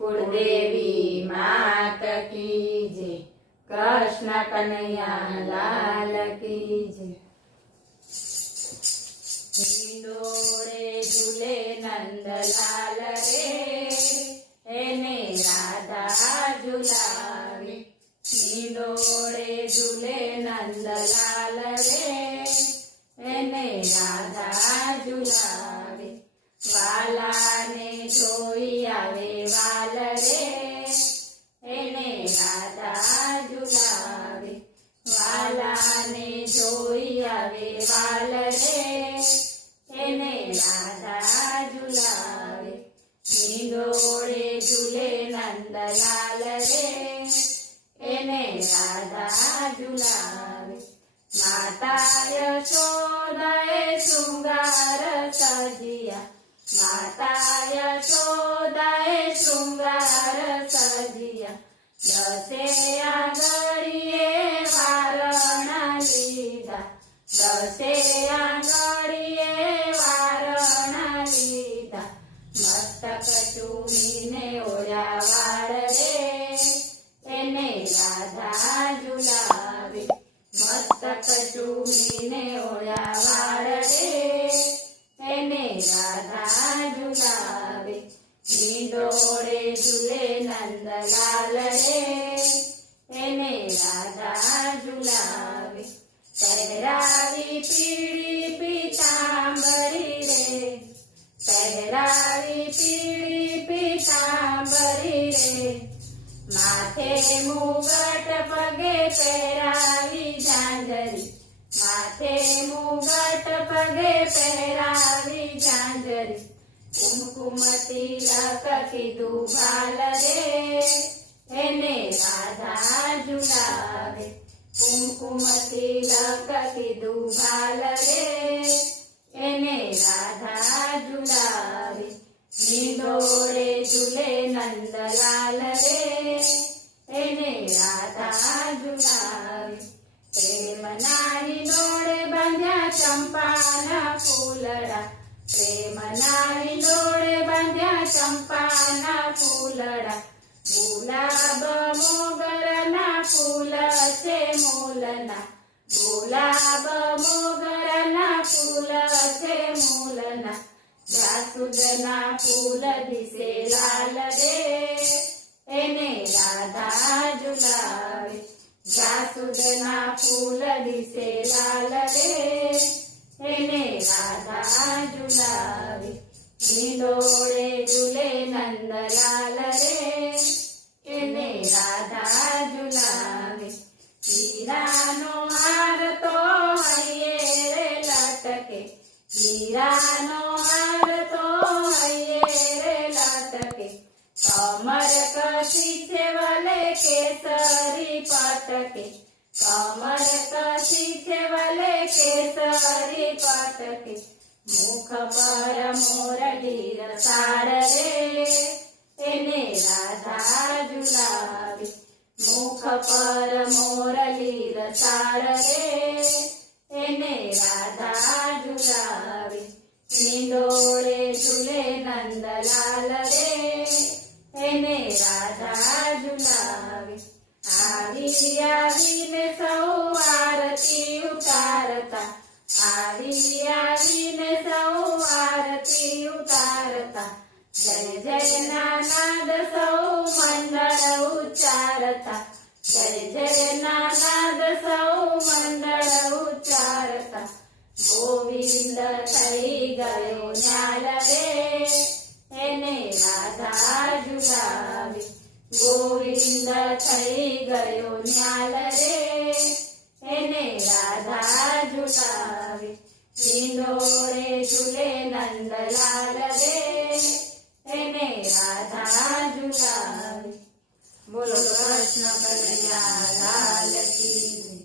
कुलदेवी मात की जय। कृष्ण कन्हैया लाल की जय। हिंडोळे झूले नंदलाल रे, एने राधा झुलावे। हिंडोळे झूले नंदलाल रे, एने राधा झुलावे। वालाने जोई आवे वाल रे, एने राधा झुलावे। वालाने जोई आवे वाल रे, एने राधा झुलावे। हिंडोळे झूले नंदलाल रे, एने राधा झुलावे। माता यशोदाए शृंगार सजिया, माता यशोदाए शृंगार सजिया। दसे आंगळीए वारण लीधा, दसे आंगळीए वारण लीधा। मस्तक चूमीने ओळ्या वाळ रे, एने राधा झुलावे। मस्तक चूमीने ओळ्या वाळ रे, एने राधा झुलावे। हिंडोळे झूले नंदलाल रे, एने राधा झुलावे। पहरावी पीळी पीतांबरी रे, पहरावी पीळी पीतांबरी रे। माथे मुगट पगे પહેરાવી ઝાંઝરી, માથે મુગટ પગે પહેરાવી ઝાંઝરી। કુમકુમ તિલક કીધું ભાલ રે, એને રાધા ઝુલાવે। કુમકુમ તિલક કીધું ભાલ રે, એને રાધા ઝુલાવે। हिंडोळे झूले नंदलाल रे, एने राधा झुलावे। प्रेमना हिंडोळे बांध्या चंपाना फूलड़ा, प्रेमना हिंडोळे बांध्या चंपाना फूलड़ा। गुलाब मोगरना फूल छे मूलना, गुलाब मोगरना फूल छे मूलना। जासुदना फूल दिसे लाल रे, एने राधा झुलावे। जासुदना फूल दिसे लाल रे, एने राधा झुलावे। हिंडोळे झूले नंदलाल रे, एने राधा झुलावे। हीरानो हार तो हૈયે रे लटके, हीरानो हार तो हૈયે रे लटके। कमर कसी छे वाले केसरी पटके, कमर कसी छे वाले केसरी पटके। मुख पर मोरली रसाळ रे, एने राधा झुलावे। मुख पर मोरली रसाळ रे, एने राधा झुलावे। हिंडोळे झूले नंदलाल रे, एने राधा झुलावे। आवी आवीने सौ आरती उतारता, आवी आवीने सौ आरती उतारता। जय जय नाद सौ मंडळ उच्चारता, जय जय नाद सौ मंडळ उच्चारता। गोविंद થઈ ગયો ન્યાલ રે, એને રાધા ઝુલાવે। ગોવિંદ થઈ ગયો ન્યાલ રે, એને રાધા ઝુલાવે। हिंडोळे झूले नंदलाल रे, એને રાધા ઝુલાવે। બોલો કૃષ્ણ કનૈયા લાલ की